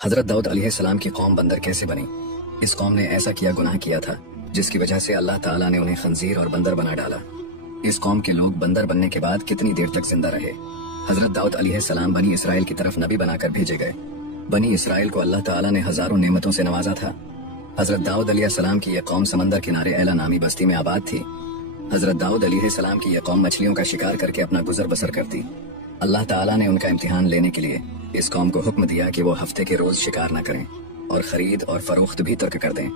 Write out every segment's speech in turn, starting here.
حضرت داؤد علیہ السلام کی قوم بندر کیسے بنی؟ اس قوم نے ایسا گناہ کیا تھا جس کی وجہ سے اللہ تعالیٰ نے انہیں خنزیر اور بندر بنا ڈالا۔ اس قوم کے لوگ بندر بننے کے بعد کتنی دیر تک زندہ رہے؟ حضرت داؤد علیہ السلام بنی اسرائیل کی طرف نبی بنا کر بھیجے گئے۔ بنی اسرائیل کو اللہ تعالیٰ نے ہزاروں نعمتوں سے نوازا تھا۔ حضرت داؤد علیہ السلام کی یہ قوم سمندر کنارے ایلا نامی بستی میں آباد تھی۔ حضرت داؤد علیہ السلام کی یہ قوم مچھلیوں کا شکار کر کے اپنا گزر بسر کرتی۔ اللہ تعالیٰ نے ان کا امتحان لینے کے لیے اس قوم کو حکم دیا کہ وہ ہفتے کے روز شکار نہ کریں اور خرید اور فروخت بھی ترک کر دیں۔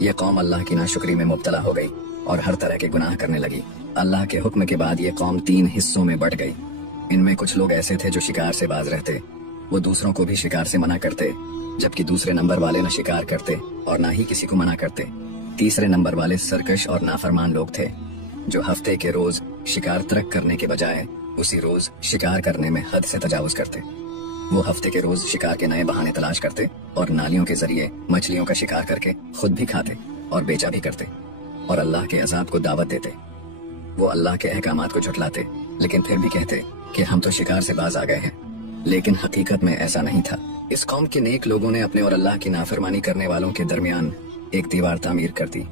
یہ قوم اللہ کی ناشکری میں مبتلا ہو گئی اور ہر طرح کے گناہ کرنے لگی۔ اللہ کے حکم کے بعد یہ قوم 3 حصوں میں بٹ گئی۔ ان میں کچھ لوگ ایسے تھے جو شکار سے باز رہتے، وہ دوسروں کو بھی شکار سے منع کرتے، جبکہ دوسرے نمبر والے نہ شکار کرتے اور نہ ہی کسی کو منع کرتے۔ تیسرے نمبر والے سرکش اور نافرمان لوگ تھے جو ہفتے کے روز شکار ترک کرنے کے بجائے اسی روز شکار کرنے میں حد سے تجاوز کرتے۔ وہ ہفتے کے روز شکار کے نئے بہانے تلاش کرتے اور نالیوں کے ذریعے مچھلیوں کا شکار کر کے خود بھی کھاتے اور بیچا بھی کرتے اور اللہ کے عذاب کو دعوت دیتے۔ وہ اللہ کے احکامات کو جھٹلاتے لیکن پھر بھی کہتے کہ ہم تو شکار سے باز آ گئے ہیں، لیکن حقیقت میں ایسا نہیں تھا۔ اس قوم کے نیک لوگوں نے اپنے اور اللہ کی نافرمانی کرنے والوں کے درمیان ایک دیوار تعمیر کر دی۔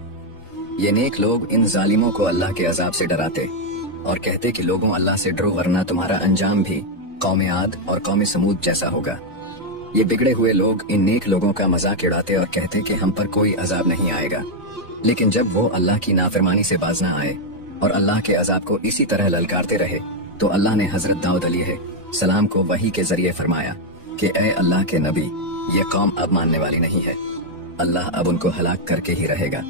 یہ نیک لوگ ان ظالموں کو اللہ کے عذاب سے ڈراتے اور کہتے کہ لوگوں اللہ سے ڈرو ورنہ تمہارا انجام بھی قوم عاد اور قوم سمود جیسا ہوگا۔ یہ بگڑے ہوئے لوگ ان نیک لوگوں کا مذاق اڑاتے اور کہتے کہ ہم پر کوئی عذاب نہیں آئے گا، لیکن جب وہ اللہ کی نافرمانی سے باز نہ آئے اور اللہ کے عذاب کو اسی طرح للکارتے رہے تو اللہ نے حضرت داؤد علیہ السلام کو وحی کے ذریعے فرمایا کہ اے اللہ کے نبی، یہ قوم اب ماننے والی نہیں ہے، اللہ اب ان کو ہلاک کر کے ہی رہے گا۔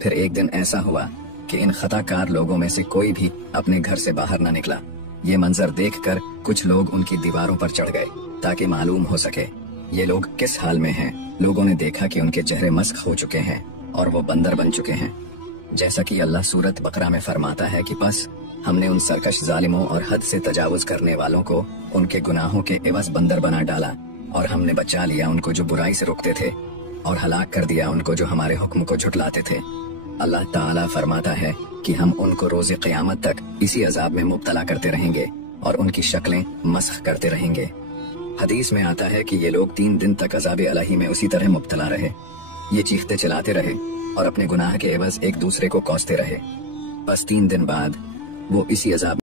پھر ایک دن ایسا ہوا کہ ان خطا کار لوگوں میں سے کوئی بھی اپنے گھر سے باہر نہ نکلا۔ یہ منظر دیکھ کر کچھ لوگ ان کی دیواروں پر چڑھ گئے تاکہ معلوم ہو سکے یہ لوگ کس حال میں ہیں۔ لوگوں نے دیکھا کہ ان کے چہرے مسخ ہو چکے ہیں اور وہ بندر بن چکے ہیں، جیسا کہ اللہ سورۃ بقرہ میں فرماتا ہے کہ پس ہم نے ان سرکش ظالموں اور حد سے تجاوز کرنے والوں کو ان کے گناہوں کے عوض بندر بنا ڈالا، اور ہم نے بچا لیا ان کو جو برائی سے روکتے تھے اور ہلاک کر دیا ان کو جو ہمارے حکم کو جھٹلاتے تھے۔ اللہ تعالیٰ فرماتا ہے کہ ہم ان کو روز قیامت تک اسی عذاب میں مبتلا کرتے رہیں گے اور ان کی شکلیں مسخ کرتے رہیں گے۔ حدیث میں آتا ہے کہ یہ لوگ 3 دن تک عذاب الہی میں اسی طرح مبتلا رہے۔ یہ چیختے چلاتے رہے اور اپنے گناہ کے عوض ایک دوسرے کو کوستے رہے۔ بس 3 دن بعد وہ اسی عذاب